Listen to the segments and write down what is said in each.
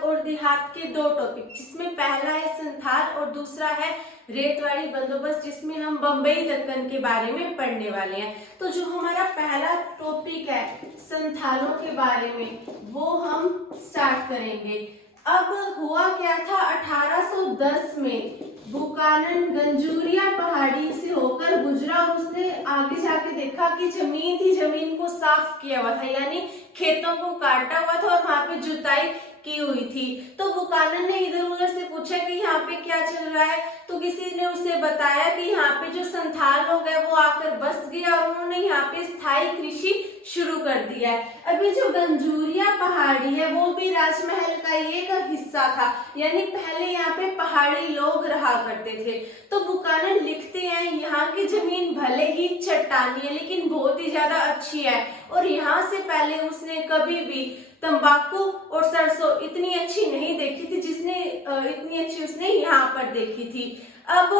और देहात के दो टॉपिक, जिसमें पहला है संथाल और दूसरा है रेतवाड़ी बंदोबस्त, जिसमें हम बम्बई दक्कन के बारे में पढ़ने वाले हैं। तो जो हमारा पहला टॉपिक है संथालों के बारे में, वो हम स्टार्ट करेंगे। अब हुआ क्या था, 1810 में बुकानन गंजूरिया पहाड़ी से होकर गुजरा। उसने आगे जाके देखा कि जमीन थी, जमीन को साफ किया हुआ था, यानी खेतों को काटा हुआ था और वहां पे जुताई की हुई थी। तो बुकानन ने इधर उधर से पूछा कि यहाँ पे क्या चल रहा है, तो किसी ने उसे बताया कि यहाँ पे जो संथाल लोग हैं वो आकर बस गए और उन्होंने यहाँ पे स्थायी कृषि शुरू कर दिया है। अभी जो गंजूरिया पहाड़ी है वो भी राजमहल का एक हिस्सा था, यानी पहले यहाँ पे पहाड़ी लोग रहा करते थे। तो बुकानन लिखते हैं, यहाँ की जमीन भले ही चट्टानी है लेकिन बहुत ही ज्यादा अच्छी है, और यहाँ से पहले उसने कभी भी तंबाकू और सरसों इतनी अच्छी नहीं देखी थी जिसने इतनी अच्छी उसने यहाँ पर देखी थी। अब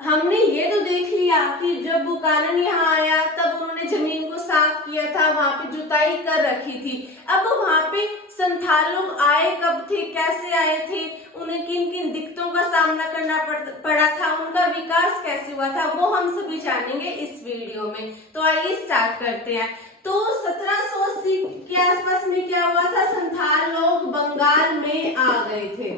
हमने ये तो देख लिया कि जब बुकानन यहाँ आया तब उन्होंने जमीन को साफ किया था, वहां पे जुताई कर रखी थी। अब वहां पे संथाल लोग आए कब थे, कैसे आए थे, उन्हें किन किन दिक्कतों का सामना करना पड़ा था, उनका विकास कैसे हुआ था, वो हम सभी जानेंगे इस वीडियो में। तो आइए स्टार्ट करते हैं। तो 1780 के आसपास में क्या हुआ था, संथाल लोग बंगाल में आ गए थे,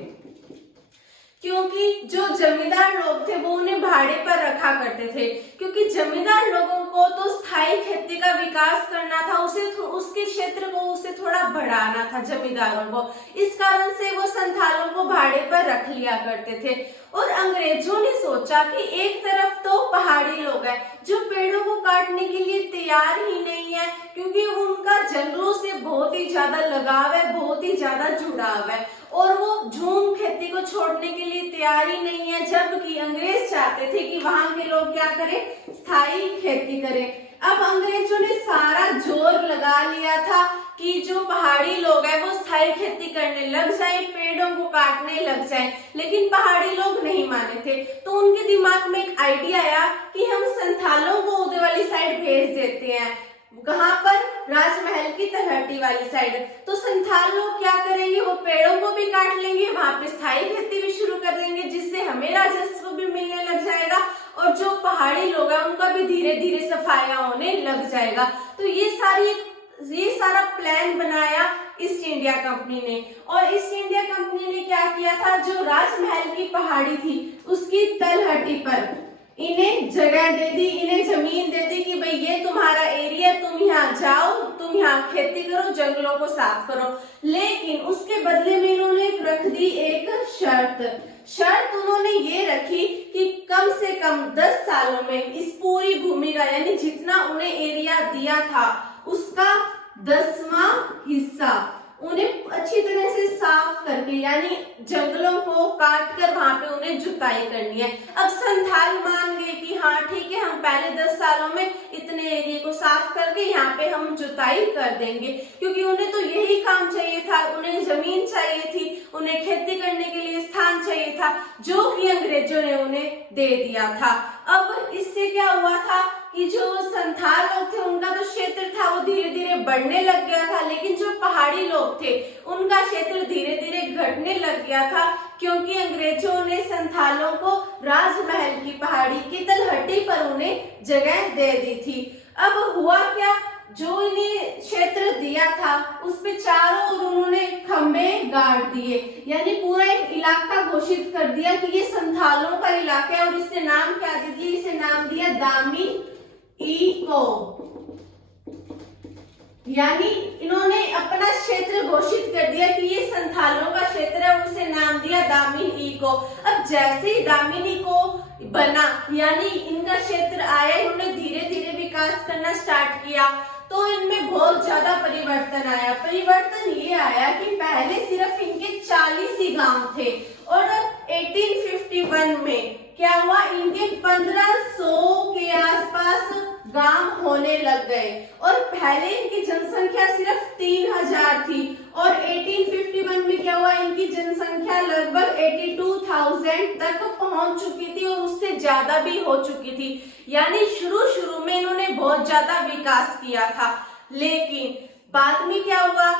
क्योंकि जो जमींदार लोग थे वो उन्हें भाड़े पर रखा करते थे। क्योंकि जमींदार लोगों को तो स्थायी खेती का विकास करना था, उसके क्षेत्र को उसे थोड़ा बढ़ाना था जमींदारों को, इस कारण से वो संथालों को भाड़े पर रख लिया करते थे। और अंग्रेजों ने सोचा कि एक तरफ तो पहाड़ी लोग हैं जो पेड़ों को काटने के लिए तैयार ही नहीं है, क्योंकि उनका जंगलों से बहुत ही ज्यादा लगाव है, बहुत ही ज्यादा जुड़ाव है, और वो झूम खेती को छोड़ने के लिए तैयार ही नहीं है। जबकि अंग्रेज चाहते थे कि वहां के लोग क्या करें, स्थायी खेती करें। अब अंग्रेजों ने सारा जोर लगा लिया था कि जो पहाड़ी लोग हैं वो स्थायी खेती करने लग जाएं, पेड़ों को काटने लग जाएं, लेकिन पहाड़ी लोग नहीं माने थे। तो उनके दिमाग में एक आइडिया आया कि हम संथालों को उधर वाली साइड भेज देते हैं। कहाँ पर, राजमहल की तलहटी वाली साइड। तो संथाल लोग क्या करेंगे, वो पेड़ों को भी काट लेंगे, वहां पे स्थायी खेती भी शुरू कर देंगे, जिससे हमें राजस्व भी मिलने लग जाएगा, और जो पहाड़ी लोग हैं उनका भी धीरे धीरे सफाया होने लग जाएगा। तो ये सारा प्लान बनाया ईस्ट इंडिया कंपनी ने। और ईस्ट इंडिया कंपनी ने क्या किया था, जो राजमहल की पहाड़ी थी उसकी तलहटी पर इन्हें जगह दे दी, इन्हें जमीन दे दी कि भाई ये तुम्हारा एरिया, तुम यहाँ जाओ, तुम यहाँ खेती करो, जंगलों को साफ करो। लेकिन उसके बदले में इन्होंने रख दी एक शर्त उन्होंने ये रखी कि कम से कम 10 सालों में इस पूरी भूमि का, यानी जितना उन्हें एरिया दिया था उसका 10वां हिस्सा उन्हें अच्छी तरह से साफ करके, यानी जंगलों को काट कर वहां पे उन्हें जुताई करनी है। अब संथाल मान गए कि हाँ ठीक है, हम पहले 10 सालों में इतने एरिया को साफ करके यहाँ पे हम जुताई कर देंगे, क्योंकि उन्हें तो यही काम चाहिए था, उन्हें जमीन चाहिए थी, उन्हें खेती करने के लिए स्थान चाहिए था, जो कि अंग्रेजों ने उन्हें दे दिया था। अब इससे क्या हुआ था कि जो संथाल लोग थे उनका जो क्षेत्र था वो धीरे धीरे बढ़ने लग गया था, लेकिन जो पहाड़ी लोग थे उनका क्षेत्र धीरे धीरे घटने लग गया था, क्योंकि अंग्रेजों ने संथालों को राजमहल की पहाड़ी की तलहटी पर उन्हें जगह दे दी थी। अब हुआ क्या, जो इन्हें क्षेत्र दिया था उस पे चारों ओर उन्होंने खंबे गाड़ दिए, यानी पूरा एक इलाका घोषित कर दिया कि ये संथालों का इलाका है, और इससे नाम क्या दे दिया, इसे नाम दिया दामिन इको, यानी इन्होंने अपना क्षेत्र घोषित कर दिया कि ये संथालों का क्षेत्र है, और उसे नाम दिया दामिन इको। अब जैसे ही दामिन इको बना, यानी इनका क्षेत्र आया, इन्होंने धीरे धीरे विकास करना स्टार्ट किया, तो इनमें बहुत ज्यादा परिवर्तन आया। परिवर्तन ये आया कि पहले सिर्फ इनके 40 ही गांव थे, और 1851 में क्या हुआ, इनके 1500 के आसपास गांव होने लग गए, और पहले इनकी जनसंख्या सिर्फ 3000 थी, और 1851 में क्या हुआ, इनकी जनसंख्या लगभग 82,000 तक पहुंच चुकी थी, और उससे ज्यादा भी हो चुकी थी। यानी शुरू में इन्होंने बहुत ज्यादा विकास किया था, लेकिन बाद में क्या हुआ,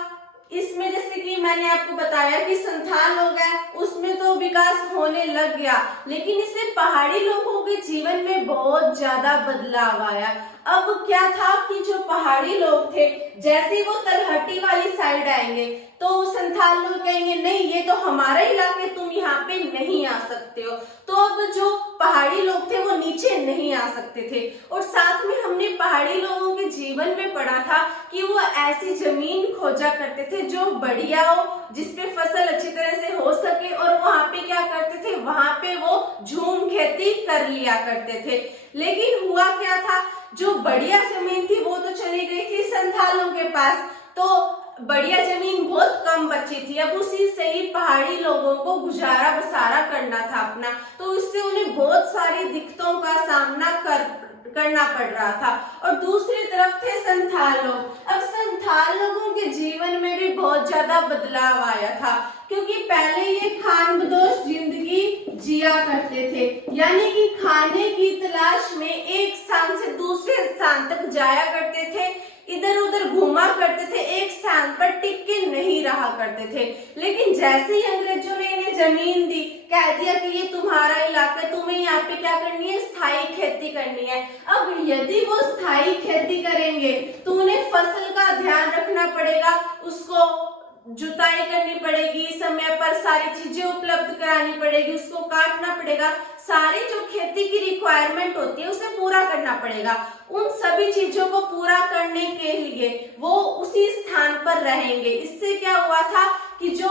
इसमें जैसे कि मैंने आपको बताया कि संथाल लोग हैं, उसमें तो विकास होने लग गया, लेकिन इससे पहाड़ी लोगों के जीवन में बहुत ज्यादा बदलाव आया। अब क्या था कि जो पहाड़ी लोग थे, जैसे ही वो तलहटी वाली साइड आएंगे तो संथाल लोग कहेंगे नहीं ये तो हमारा इलाका है, तुम यहाँ पे नहीं आ सकते हो। तो अब जो पहाड़ी लोग थे वो नीचे नहीं आ सकते थे। और साथ में हमने पहाड़ी लोगों के जीवन में पढ़ा था कि वो ऐसी जमीन खोजा करते थे जो बढ़िया हो, जिसपे फसल अच्छी तरह से हो सके, और वहां पे क्या करते थे, वहां पे वो झूम खेती कर लिया करते थे। लेकिन हुआ क्या था, जो बढ़िया जमीन थी वो तो चली गई थी संथालों के पास, तो बढ़िया जमीन बहुत कम बची थी। अब उसी से ही पहाड़ी लोगों को गुजारा बसारा करना था अपना, तो इससे उन्हें बहुत सारी दिक्कतों का सामना करना पड़ रहा था। और दूसरी तरफ थे संथाल लोग। अब संथाल लोगों के जीवन में भी बहुत ज्यादा बदलाव आया था, क्योंकि पहले ये खानाबदोश जिंदगी जिया करते थे, यानी कि खाने की तलाश में एक स्थान से दूसरे स्थान तक जाया करते थे, इधर उधर घूमा करते थे, एक स्थान पर टिक के नहीं रहा करते थे। लेकिन जैसे ही अंग्रेजों ने इन्हें जमीन दी, कह दिया कि ये तुम्हारा इलाका है, तुम्हें यहाँ पे क्या करनी है, स्थायी खेती करनी है। अब यदि वो स्थायी खेती करेंगे तो उन्हें फसल का ध्यान रखना पड़ेगा, उसको जुताई करनी पड़ेगी, समय पर सारी चीजें उपलब्ध करानी पड़ेगी, उसको काटना पड़ेगा, सारी जो खेती की रिक्वायरमेंट होती है उसे पूरा करना पड़ेगा। उन सभी चीजों को पूरा करने के लिए वो उसी स्थान पर रहेंगे। इससे क्या हुआ था कि जो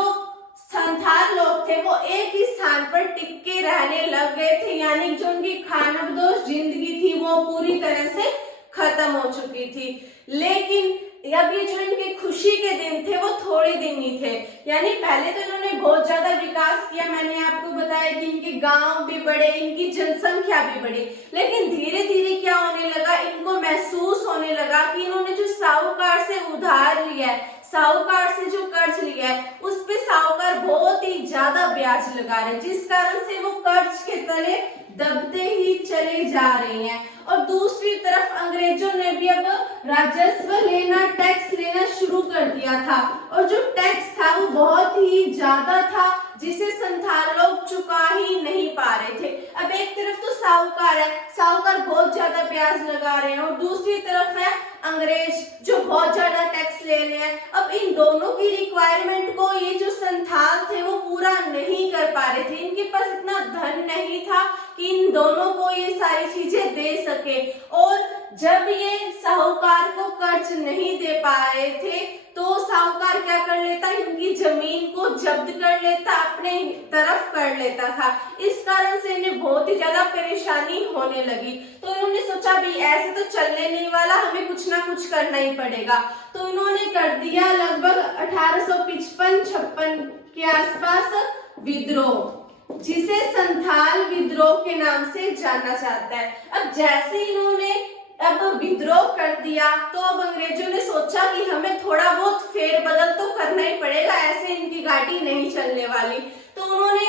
संथाल लोग थे वो एक ही स्थान पर टिक के रहने लग गए थे, यानी जो उनकी खानाबदोश जिंदगी थी वो पूरी तरह से खत्म हो चुकी थी। लेकिन अब ये जो इनके खुशी के दिन थे वो थोड़े दिन ही थे, यानी पहले तो इन्होंने बहुत ज्यादा विकास किया। मैंने आपको बताया कि इनके गांव भी बढ़े, इनकी जनसंख्या भी बढ़ी, लेकिन धीरे धीरे क्या होने लगा, इनको महसूस होने लगा कि इन्होंने जो साहूकार से उधार लिया है, साहूकार से जो कर्ज लिया है, उस पे साहूकार बहुत ही ज्यादा ब्याज लगा रहे, जिस कारण से वो कर्ज के तले दबते ही चले जा रहे हैं। और दूसरी तरफ अंग्रेजों ने भी अब राजस्व लेना, टैक्स लेना शुरू कर दिया था, और जो टैक्स था वो बहुत ही ज्यादा था, जिसे संथाल लोग चुका ही नहीं पा रहे थे। अब एक तरफ तो साहूकार है, साहूकार बहुत ज्यादा ब्याज लगा रहे हैं, और दूसरी तरफ है अंग्रेज जो बहुत ज्यादा टैक्स ले रहे हैं। अब इन दोनों की रिक्वायरमेंट को ये जो संथाल थे वो पूरा नहीं कर पा रहे थे, इनके पास इतना धन नहीं था कि इन दोनों को ये सारी चीजें दे सके। और जब ये साहूकार को कर्ज नहीं दे पा रहे थे तो साहूकार क्या कर लेता, इनकी जमीन को जब्त कर लेता, अपने तरफ कर लेता था। इस कारण से इन्हें बहुत ही ज्यादा परेशानी होने लगी। तो इन्होंने सोचा भी ऐसे तो चलने नहीं वाला, हमें कुछ ना कुछ करना ही पड़ेगा। तो इन्होंने कर दिया लगभग 1855-56 के आसपास विद्रोह, जिसे संथाल विद्रोह के नाम से जाना जाता है। अब जैसे इन्होंने अब विद्रोह कर दिया तो अब अंग्रेजों ने सोचा कि हमें थोड़ा बहुत फेरबदल तो करना ही पड़ेगा, ऐसे इनकी गाड़ी नहीं चलने वाली। तो उन्होंने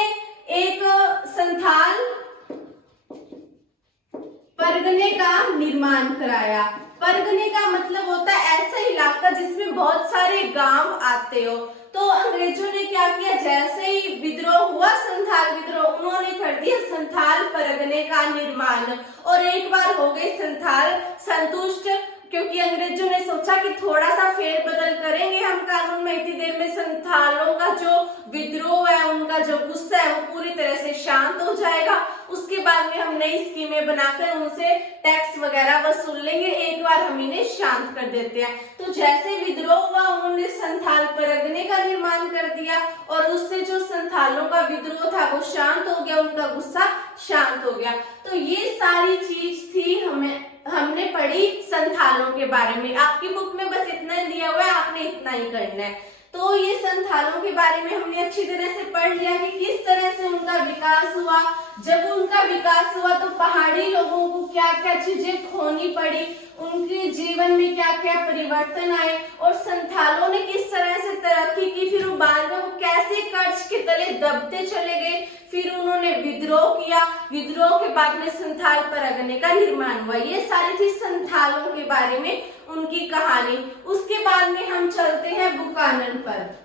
एक संथाल परगने का निर्माण कराया। परगने का मतलब होता है ऐसा इलाका जिसमें बहुत सारे गांव आते हो। तो अंग्रेजों ने क्या किया, जैसे ही विद्रोह हुआ, संथाल विद्रोह, उन्होंने कर दिया संथाल परगने का निर्माण। और एक बार हो गए संथाल संतुष्ट, क्योंकि अंग्रेजों ने सोचा कि थोड़ा सा फेरबदल करेंगे हम कानून में, इतनी देर में संथालों का जो विद्रोह है, उनका जो गुस्सा है वो पूरी तरह से शांत हो जाएगा। उसके बाद में हम नई स्कीमें बनाकर उनसे टैक्स वगैरह वसूल लेंगे, एक बार हम इन्हें शांत कर देते हैं। तो जैसे विद्रोह हुआ, उन्होंने संथाल परगने का निर्माण कर दिया, और उससे जो संथालों का विद्रोह था वो शांत हो गया, उनका गुस्सा शांत हो गया। तो ये सारी चीज थी हमने पढ़ी संथालों के बारे में। आपकी बुक में बस इतना ही दिया हुआ है, आपने इतना ही करना है। तो ये संथालों के बारे में हमने अच्छी तरह से पढ़ लिया कि किस तरह से उनका विकास हुआ। जब उनका विकास हुआ तो पहाड़ी पहाड़ी लोगों को क्या क्या चीजें खोनी पड़ी, उनके जीवन में क्या क्या परिवर्तन आए और संथालों ने किस तरह से तरक्की की, फिर बाद में वो कैसे कर्ज के तले दबते चले गए, फिर उन्होंने विद्रोह किया, विद्रोह के बाद में संथाल परगने का निर्माण हुआ। ये सारी थी संथालों के बारे में उनकी कहानी। उसके बाद में हम चलते हैं बुकानन पर।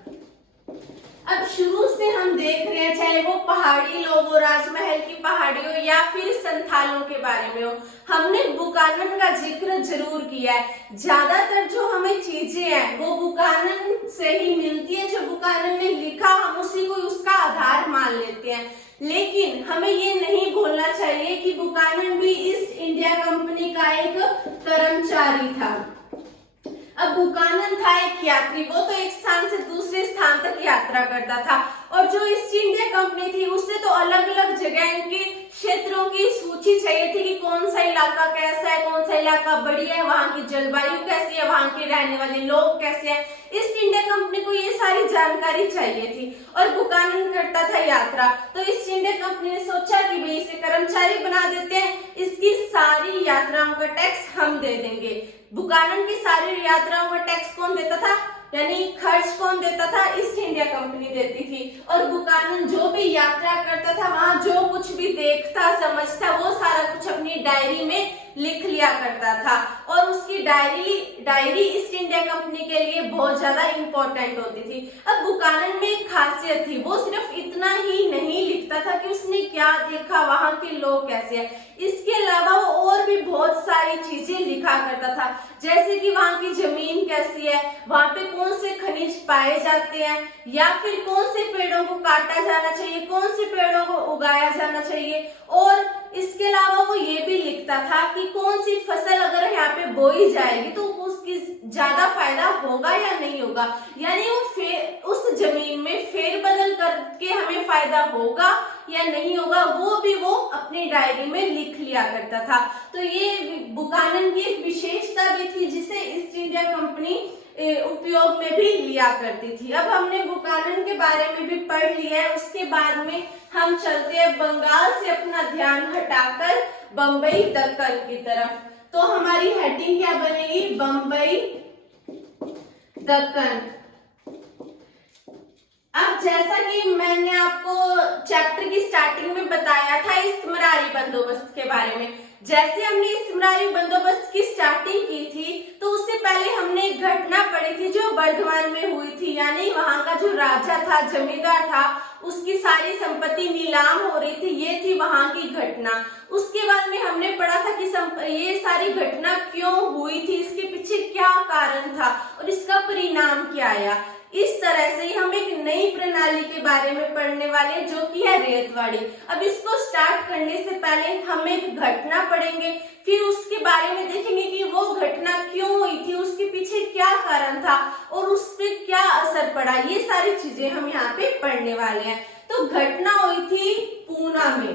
अब शुरू से हम देख रहे हैं, चाहे वो पहाड़ी लोग हो, राजमहल की पहाड़ी हो या फिर संथालों के बारे में हो, हमने बुकानन का जिक्र जरूर किया है। ज्यादातर जो हमें चीजें हैं वो बुकानन से ही मिलती है, जो बुकानन ने लिखा हम उसी को उसका आधार मान लेते हैं। लेकिन हमें ये नहीं भूलना चाहिए कि बुकानन भी ईस्ट इंडिया कंपनी का एक कर्मचारी था। अब बुकानन था एक यात्री, वो तो एक स्थान से दूसरे स्थान तक यात्रा करता था, और जो ईस्ट इंडिया कंपनी थी उससे तो अलग अलग जगह के क्षेत्रों की सूची चाहिए थी कि कौन सा इलाका कैसा है, कौन सा इलाका बढ़िया है, वहां की जलवायु कैसी है, वहां के रहने वाले लोग कैसे हैं। ईस्ट इंडिया कंपनी को ये सारी जानकारी चाहिए थी और बुकानन करता था यात्रा। तो ईस्ट इंडिया कंपनी ने सोचा कि भाई इसे कर्मचारी बना देते हैं, इसकी सारी यात्राओं का टैक्स हम दे देंगे। बुकानन की सारी यात्राओं का टैक्स कौन देता था, यानी खर्च कौन देता था, ईस्ट इंडिया कंपनी देती थी। और बुकानन जो भी यात्रा करता था वहां जो कुछ भी देखता समझता वो सारा कुछ अपनी डायरी में लिख लिया करता था, और उसकी डायरी ईस्ट इंडिया कंपनी के लिए बहुत ज्यादा इंपॉर्टेंट होती थी। अब बुकानन में एक खासियत थी, वो सिर्फ इतना ही नहीं लिखता था कि उसने क्या देखा, वहां के लोग कैसे हैं, इसके अलावा वो और भी बहुत सारी चीजें लिखा करता था, जैसे कि वहां की जमीन कैसी है, वहां पे कौन से खनिज पाए जाते हैं, या फिर कौन से पेड़ों को काटा जाना चाहिए, कौन से पेड़ों को उगाया जाना चाहिए। और इसके अलावा वो ये भी लिखता था कि कौन सी फसल अगर यहाँ पे बोई जाएगी तो उसकी ज्यादा फायदा होगा या नहीं होगा, यानी वो उस जमीन में फेरबदल करके हमें फायदा होगा या नहीं होगा, वो भी वो अपनी डायरी में लिख लिया करता था। तो ये बुकानन की एक विशेषता भी थी जिसे ईस्ट इंडिया कंपनी उपयोग में भी लिया करती थी। अब हमने बुकानन के बारे में भी पढ़ लिया है। उसके बाद में हम चलते हैं बंगाल से अपना ध्यान हटाकर बंबई दक्कन की तरफ। तो हमारी हेडिंग क्या बनेगी, बंबई दक्कन। अब जैसा कि मैंने आपको चैप्टर की स्टार्टिंग में बताया था इस्तिमरारी बंदोबस्त के बारे में, जैसे हमने इस्तिमरारी बंदोबस्त की स्टार्टिंग की थी तो उससे पहले हमने एक घटना पढ़ी थी जो बर्धमान में हुई थी, यानी वहां का जो राजा था, जमींदार था, उसकी सारी संपत्ति नीलाम हो रही थी, ये थी वहां की घटना। उसके बाद में हमने पढ़ा था कि ये सारी घटना क्यों हुई थी, इसके पीछे क्या कारण था और इसका परिणाम क्या आया। इस तरह से ही हम एक नई प्रणाली के बारे में पढ़ने वाले जो कि है रेतवाड़ी। अब इसको स्टार्ट करने से पहले हम एक घटना पढ़ेंगे, फिर उसके बारे में देखेंगे कि वो घटना क्यों हुई थी, उसके पीछे क्या कारण था और उस पर क्या असर पड़ा। ये सारी चीजें हम यहाँ पे पढ़ने वाले हैं। तो घटना हुई थी पूना में,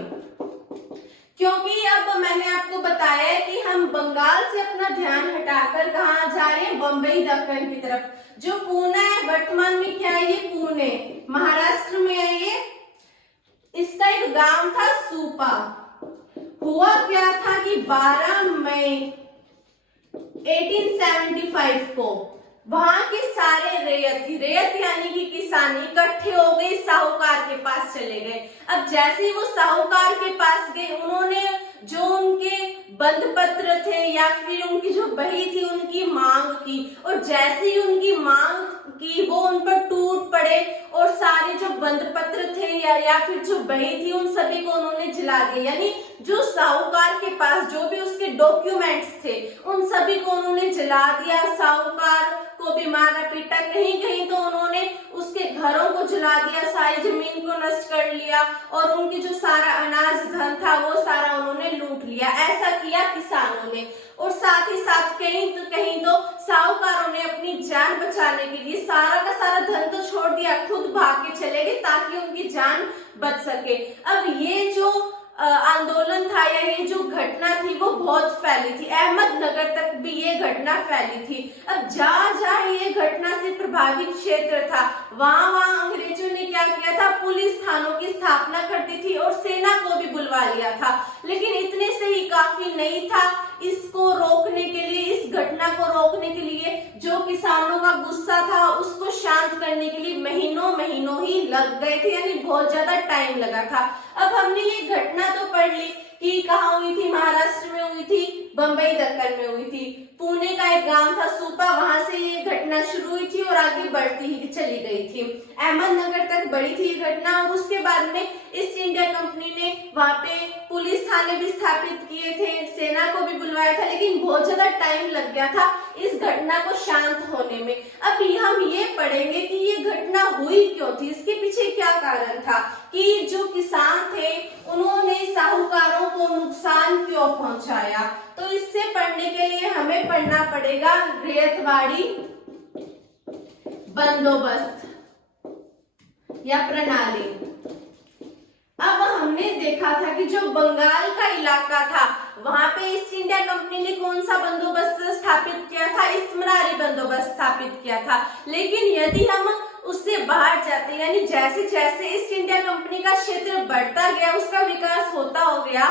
क्योंकि अब मैंने आपको बताया है कि हम बंगाल से अपना ध्यान हटाकर कहाँ जा रहे हैं, बंबई दक्कन की तरफ। जो पूना है वर्तमान में क्या है, ये पुणे महाराष्ट्र में है। ये इसका एक गांव था सूपा। हुआ क्या था कि 12 मई 1875 को वहां के सारे रेत यानी कि किसान इकट्ठे हो गए, साहूकार के पास चले गए। अब जैसे ही वो साहूकार के पास गए, उन्होंने जो उनके बंध पत्र थे या फिर उनकी जो बही थी उनकी मांग की, और जैसे ही उनकी मांग की वो उन पर टूट पड़े और सारे जो बंध पत्र थे या फिर जो बही थी उन सभी को उन्होंने जला दिया। यानी जो साहूकार के पास जो भी उसके डॉक्यूमेंट्स थे उन सभी को उन्होंने जला दिया। साहूकार को भी मारा पीटा, कहीं कहीं तो उन्होंने उसके घरों को जला दिया, सारी जमीन को नष्ट कर लिया और उनकी जो सारा अनाज धन था वो सारा उन्होंने लूट लिया। ऐसा किया किसानों ने, और साथ ही साथ कहीं तो साहूकारों ने अपनी जान बचाने के लिए सारा का सारा धन तो छोड़ दिया, खुद भाग के चले गए ताकि उनकी जान बच सके। अब ये जो आंदोलन था या ये जो घटना थी वो बहुत फैली थी, अहमदनगर तक भी ये घटना फैली थी। अब जहाँ जहाँ ये घटना से प्रभावित क्षेत्र था वहां वहां अंग्रेजों ने क्या किया था, पुलिस थानों की स्थापना कर दी थी और सेना को भी बुलवा लिया था। लेकिन इतने से ही काफी नहीं था, इसको रोकने के लिए, इस घटना को रोकने के लिए, जो किसानों का गुस्सा था उसको शांत करने के लिए महीनों महीनों ही लग गए थे, यानी बहुत ज्यादा टाइम लगा था। अब हमने ये घटना तो पढ़ ली कि कहाँ हुई थी, महाराष्ट्र में हुई थी, बंबई दक्कन में हुई थी। पुणे का एक गांव था सूपा, वहां से ये घटना शुरू हुई थी और आगे बढ़ती ही चली गई थी। अहमदनगर तक बढ़ी थी ये घटना और उसके बाद में ईस्ट इंडिया कंपनी ने वहां पे पुलिस थाने भी स्थापित किए थे, सेना को भी बुलवाया था, लेकिन बहुत ज्यादा टाइम लग गया था इस घटना को शांत होने में। अभी हम ये पढ़ेंगे कि ये घटना हुई क्यों थी, इसके पीछे क्या कारण था, कि जो किसान थे उन्होंने साहूकारों को नुकसान क्यों पहुंचाया। तो इससे पढ़ने के लिए हमें पढ़ना पड़ेगा रैयतवाड़ी बंदोबस्त या प्रणाली। अब हमने देखा था कि जो बंगाल का इलाका था वहां पे ईस्ट इंडिया कंपनी ने कौन सा बंदोबस्त स्थापित किया था, इस्मरारी बंदोबस्त स्थापित किया था। लेकिन यदि हम उससे बाहर जाते, यानी जैसे जैसे ईस्ट इंडिया कंपनी का क्षेत्र बढ़ता गया, उसका विकास होता हो गया,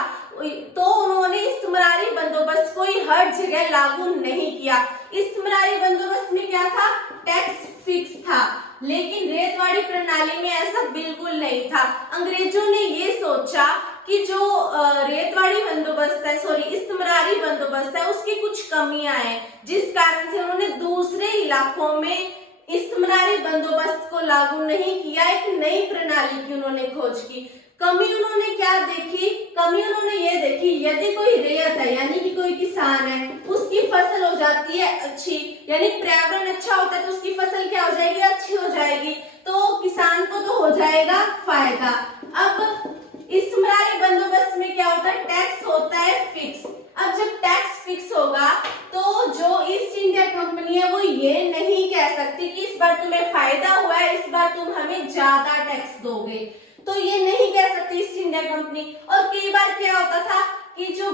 तो उन्होंने इस्मरारी बंदोबस्त को ही हर जगह लागू नहीं किया। इस्मरारी बंदोबस्त में क्या था, टैक्स फिक्स था, लेकिन रैयतवाड़ी प्रणाली में ऐसा बिल्कुल नहीं था। अंग्रेजों ने ये सोचा कि जो रैयतवाड़ी बंदोबस्त है, इस्मरारी बंदोबस्त है, उसकी कुछ कमियां हैं, जिस कारण से उन्होंने दूसरे इलाकों में इस्मरारी बंदोबस्त को लागू नहीं किया, एक नई प्रणाली की उन्होंने खोज की। कमी उन्होंने क्या देखी, कमी उन्होंने ये देखी, यदि कोई रैयत है यानी कि कोई किसान है, उसकी फसल हो जाती है अच्छी, यानी पर्यावरण अच्छा होता है तो उसकी फसल क्या हो जाएगी, अच्छी हो जाएगी, तो किसान को तो हो जाएगा फायदा। अब इस्मरारी बंदोबस्त में क्या होता है, टैक्स होता है फिक्स। अब जब टैक्स फिक्स होगा तो जो ईस्ट इंडिया कंपनी है वो ये नहीं कह सकती कि इस बार तुम्हें फायदा हुआ है, इस बार तुम हमें ज्यादा टैक्स दोगे, तो ये नहीं कह सकती ईस्ट इंडिया कंपनी। और कई बार क्या होता था कि जो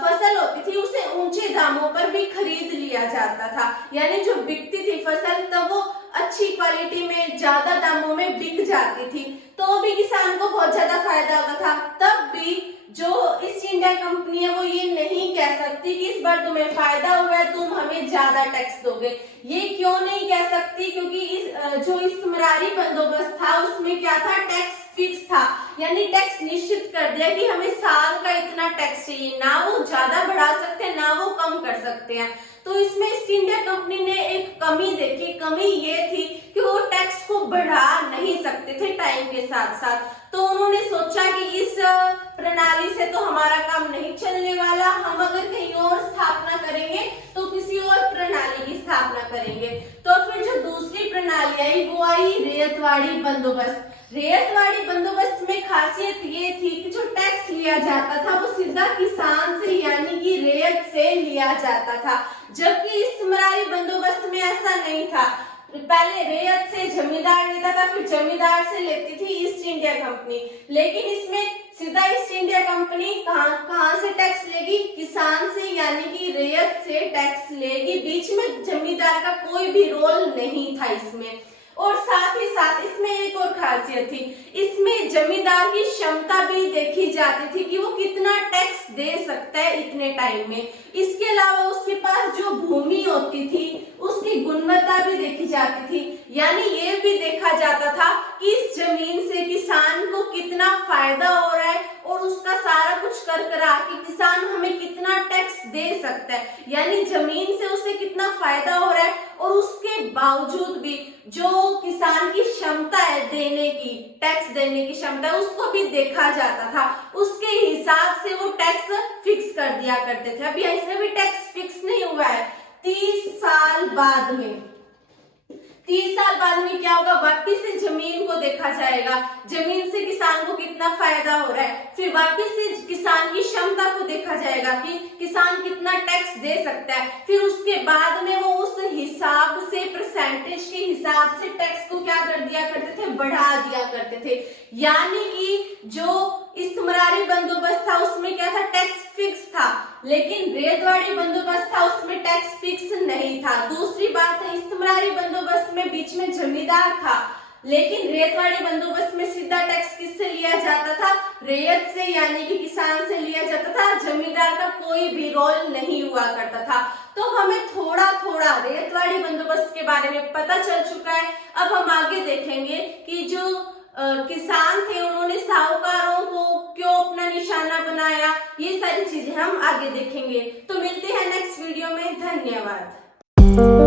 फसल होती थी उसे ऊंचे दामों पर भी खरीद लिया जाता था, यानी जो बिकती थी फसल तब वो अच्छी क्वालिटी में ज्यादा दामों में बिक जाती थी, तो भी किसान को बहुत ज्यादा फायदा होता था। तब भी जो ईस्ट इंडिया कंपनी है वो ये नहीं कह सकती कि इस बार तुम्हें फायदा हुआ है, तुम हमें ज्यादा टैक्स दोगे। ये क्यों नहीं कह सकती, क्योंकि जो इस्मरारी बंदोबस्त था उसमें क्या था, टैक्स फिक्स था, यानी टैक्स निश्चित कर दिया कि हमें साल का इतना टैक्स चाहिए, ना वो ज्यादा बढ़ा सकते हैं ना वो कम कर सकते हैं। तो इसमें ईस्ट इंडिया कंपनी ने एक कमी देखी, कमी ये थी कि वो टैक्स को बढ़ा नहीं सकते थे टाइम के साथ साथ। तो उन्होंने सोचा कि इस प्रणाली से तो हमारा काम नहीं चलने वाला, हम अगर कहीं और स्थापना करेंगे तो किसी और प्रणाली की स्थापना करेंगे। तो फिर जो दूसरी प्रणाली आई वो आई रैयतवाड़ी बंदोबस्त। रैयतवाड़ी बंदोबस्त में खासियत ये थी कि जो टैक्स लिया जाता था वो सीधा किसान से यानी कि रैयत से लिया जाता था, जबकि इस्मरारी बंदोबस्त में ऐसा नहीं था। पहले रैयत से जमींदार लेता था, फिर जमींदार से लेती थी ईस्ट इंडिया कंपनी, लेकिन इसमें सीधा ईस्ट इंडिया कंपनी कहां से टैक्स लेगी, किसान से यानी कि रैयत से टैक्स लेगी, बीच में जमींदार का कोई भी रोल नहीं था इसमें। और साथ ही साथ इसमें एक और खासियत थी, इसमें जमींदार की क्षमता भी देखी जाती थी कि वो कितना टैक्स दे सकता है इतने टाइम में। इसके अलावा उसके पास जो भूमि होती थी उसकी गुणवत्ता भी देखी जाती थी, यानी ये भी देखा जाता था कि इस जमीन से किसान को कितना फायदा हो रहा है और उसका सारा कुछ कर करा कि किसान हमें कितना टैक्स दे सकता है, यानी जमीन से उसे कितना फायदा हो रहा है। और उसके बावजूद भी जो किसान की क्षमता है देने की, टैक्स देने की क्षमता है, उसको भी देखा जाता था, उसके हिसाब से वो टैक्स फिक्स कर दिया करते थे। अभी इसमें भी टैक्स फिक्स नहीं हुआ है, 30 साल बाद में 30 साल बाद में क्या होगा, वापिस से जमीन को देखा जाएगा, जमीन से किसान को कितना फायदा हो रहा है, फिर वापिस से किसान की क्षमता को देखा जाएगा कि किसान कितना टैक्स दे सकता है, फिर उसके बाद में वो उस हिसाब से परसेंटेज के हिसाब से टैक्स को क्या कर दिया करते थे, बढ़ा दिया करते थे। यानी कि जो इस्मरारी बंदोबस्त था उसमें क्या था, टैक्स फिक्स था, लेकिन रेतवाड़ी बंदोबस्त था उसमें टैक्स फिक्स नहीं था। दूसरी बात है इस्तमरारी बंदोबस्त में बीच में जमींदार था, लेकिन रेतवाड़ी बंदोबस्त में सीधा टैक्स किससे लिया जाता था? रैयत से, यानी कि किसान से लिया जाता था। जमींदार का कोई भी रोल नहीं हुआ करता था। तो हमें थोड़ा थोड़ा रेतवाड़ी बंदोबस्त के बारे में पता चल चुका है। अब हम आगे देखेंगे कि जो किसान थे उन्होंने साहूकारों को क्यों अपना निशाना बनाया, ये सारी चीजें हम आगे देखेंगे। तो मिलते हैं नेक्स्ट वीडियो में। धन्यवाद।